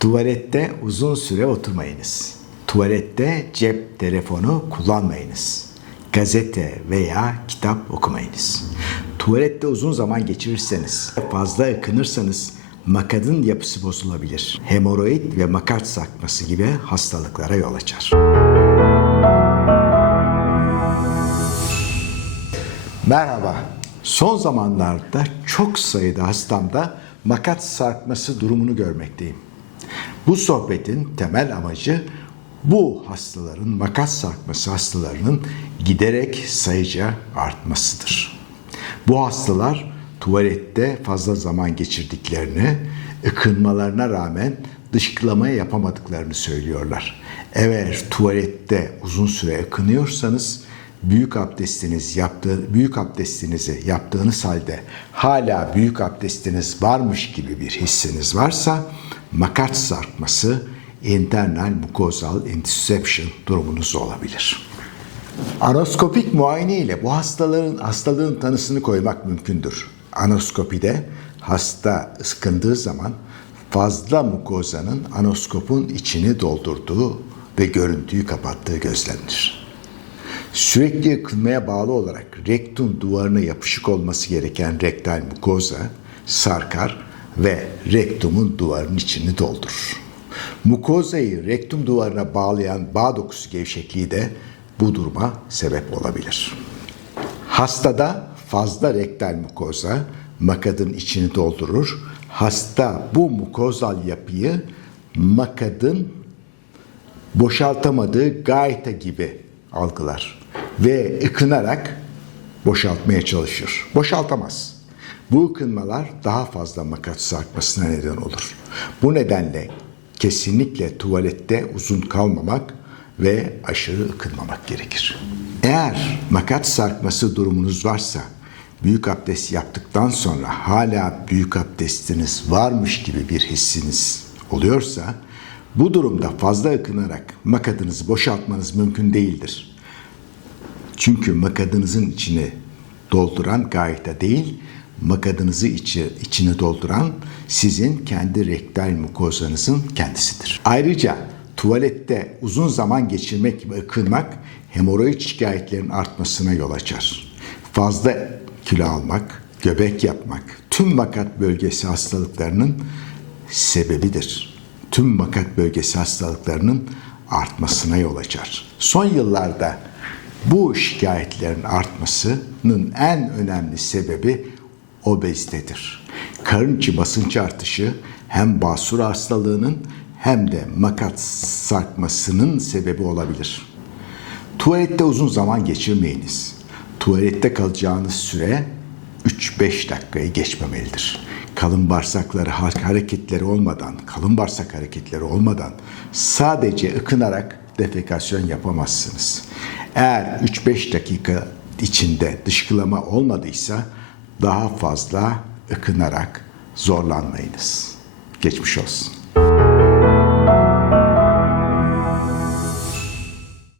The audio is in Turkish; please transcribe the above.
Tuvalette uzun süre oturmayınız. Tuvalette cep telefonu kullanmayınız. Gazete veya kitap okumayınız. Tuvalette uzun zaman geçirirseniz, fazla yakınırsanız makadın yapısı bozulabilir. Hemoroid ve makat sarkması gibi hastalıklara yol açar. Merhaba. Son zamanlarda çok sayıda hastamda makat sarkması durumunu görmekteyim. Bu sohbetin temel amacı bu hastaların, makat sarkması hastalarının giderek sayıca artmasıdır. Bu hastalar tuvalette fazla zaman geçirdiklerini, ıkınmalarına rağmen dışkılama yapamadıklarını söylüyorlar. Eğer tuvalette uzun süre ıkınıyorsanız büyük abdestiniz yaptığı büyük abdestinizi yaptığınız halde hala büyük abdestiniz varmış gibi bir hissiniz varsa makat sarkması internal mucosal intussusception durumunuz olabilir. Anoskopik muayene ile bu hastaların hastalığın tanısını koymak mümkündür. Anoskopide hasta ıskındığı zaman fazla mukozanın anoskopun içini doldurduğu ve görüntüyü kapattığı gözlenir. Sürekli yakılmaya bağlı olarak rektum duvarına yapışık olması gereken rektal mukoza sarkar ve rektumun duvarının içini doldurur. Mukozayı rektum duvarına bağlayan bağ dokusu gevşekliği de bu duruma sebep olabilir. Hastada fazla rektal mukoza makadın içini doldurur. Hasta bu mukozal yapıyı makadın boşaltamadığı gayta gibi algılar ve ıkınarak boşaltmaya çalışır. Boşaltamaz. Bu ıkınmalar daha fazla makat sarkmasına neden olur. Bu nedenle kesinlikle tuvalette uzun kalmamak ve aşırı ıkınmamak gerekir. Eğer makat sarkması durumunuz varsa büyük abdest yaptıktan sonra hala büyük abdestiniz varmış gibi bir hissiniz oluyorsa bu durumda fazla ıkınarak makadınızı boşaltmanız mümkün değildir. Çünkü makadınızın içini dolduran gayta değil, makadınızı içi, içini dolduran sizin kendi rektal mukozanızın kendisidir. Ayrıca tuvalette uzun zaman geçirmek ve ıkınmak hemoroid şikayetlerin artmasına yol açar. Fazla kilo almak, göbek yapmak tüm makat bölgesi hastalıklarının sebebidir. Tüm makat bölgesi hastalıklarının artmasına yol açar. Son yıllarda bu şikayetlerin artmasının en önemli sebebi obezitedir. Karın içi basınç artışı hem basur hastalığının hem de makat sarkmasının sebebi olabilir. Tuvalette uzun zaman geçirmeyiniz. Tuvalette kalacağınız süre 3-5 dakikayı geçmemelidir. Kalın bağırsakları hareketleri olmadan, kalın bağırsak hareketleri olmadan sadece ıkınarak defekasyon yapamazsınız. Eğer 3-5 dakika içinde dışkılama olmadıysa daha fazla ıkınarak zorlanmayınız. Geçmiş olsun.